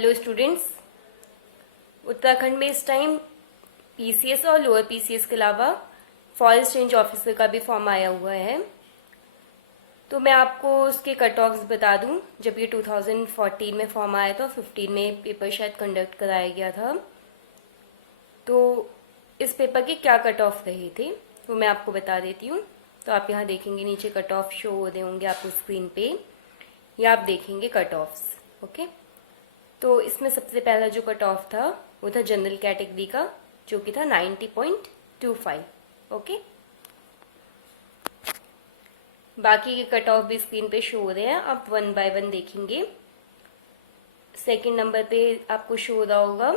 Hello students, Uttarakhand में इस time PCS और लोअर पीसीएस के अलावा फॉरेस्ट रेंज ऑफिसर का भी फॉर्म आया हुआ है। तो मैं आपको उसके कट ऑफ्स बता दूं। जब ये 2014 में फॉर्म आया था, 15 में पेपर शायद कंडक्ट कराया गया था, तो इस पेपर के क्या कट ऑफ रहे थे वो मैं आपको बता देती हूँ। तो आप यहाँ देखेंगे नीचे कट ऑफ शो हो रहे होंगे आपको स्क्रीन पे, या आप देखेंगे कट ऑफ्स। ओके, तो इसमें सबसे पहला जो कट ऑफ था वो था जनरल कैटेगरी का, जो कि था 90.25। ओके, बाकी के कट ऑफ भी स्क्रीन पे शो हो रहे हैं, आप वन बाय वन देखेंगे। सेकंड नंबर पे आपको शो हो रहा होगा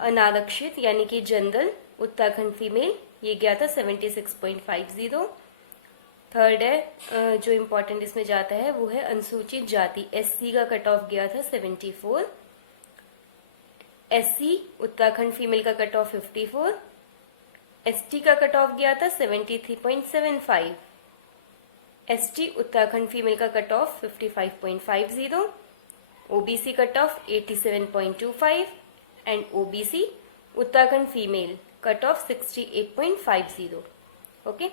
अनारक्षित यानी कि जनरल उत्तराखंड फीमेल, ये गया था 76.50। थर्ड है जो इम्पोर्टेंट इसमें जाता है वो है अनुसूचित जाति, एससी का कट ऑफ गया था 74। एससी उत्तराखंड फीमेल का कट ऑफ 54। एसटी का कट ऑफ गया था 73.75। एसटी उत्तराखंड फीमेल का cut off 55.50। OBC cut off 87.25 and OBC Uttarakhand female cut off 68.50। Okay,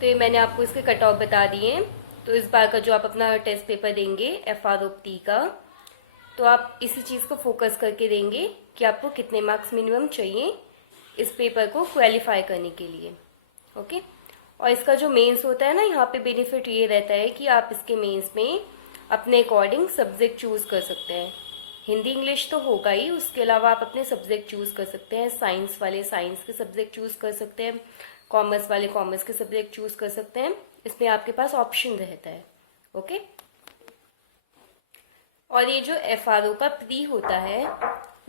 तो ये मैंने आपको इसके कट ऑफ बता दिए हैं। तो इस बार का जो आप अपना टेस्ट पेपर देंगे एफआरओटी का, तो आप इसी चीज़ को फोकस करके देंगे कि आपको कितने मार्क्स मिनिमम चाहिए इस पेपर को क्वालिफाई करने के लिए। ओके, और इसका जो मेंस होता है ना, यहाँ पे बेनिफिट ये रहता है कि आप इसके मेंस में अपने अकॉर्डिंग सब्जेक्ट चूज कर सकते हैं। हिंदी इंग्लिश तो होगा ही, उसके अलावा आप अपने सब्जेक्ट चूज कर सकते हैं। साइंस वाले साइंस के सब्जेक्ट चूज कर सकते हैं, कॉमर्स वाले कॉमर्स के सब्जेक्ट चूज कर सकते हैं। इसमें आपके पास ऑप्शन रहता है। ओके, और ये जो एफआरओ का प्री होता है,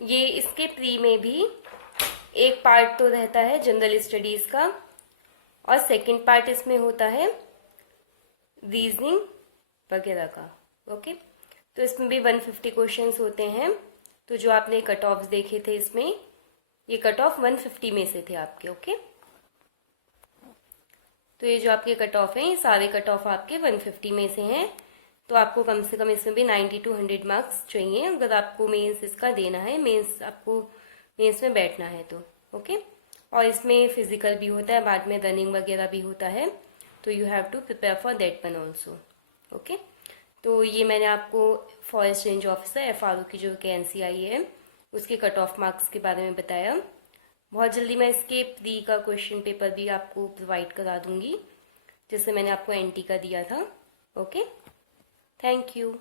ये इसके प्री में भी एक पार्ट तो रहता है जनरल स्टडीज का, और सेकंड पार्ट इसमें होता है रीजनिंग वगैरह का। ओके, तो इसमें भी 150 क्वेश्चंस होते हैं। तो जो आपने कट ऑफ देखे थे इसमें, ये कट ऑफ 150 में से थे आपके। ओके, तो ये जो आपके कट ऑफ हैं, ये सारे कट ऑफ आपके 150 में से हैं। तो आपको कम से कम इसमें भी 90 to 100 मार्क्स चाहिए अगर आपको मेंस इसका देना है, मेंस आपको मेंस में बैठना है तो। ओके, और इसमें फिजिकल भी होता है, बाद में रनिंग वगैरह भी होता है, तो you have to prepare for that one also. Okay, तो ये मैंने आपको फॉरेस्ट रेंज ऑफिसर एफआरओ की जो वैकेंसी आई है उसके कट ऑफ मार्क्स के बारे में बताया। बहुत जल्दी मैं इसके प्री का क्वेश्चन पेपर भी आपको प्रोवाइड करा दूंगी, जैसे मैंने आपको एनटी का दिया था। Okay, thank you.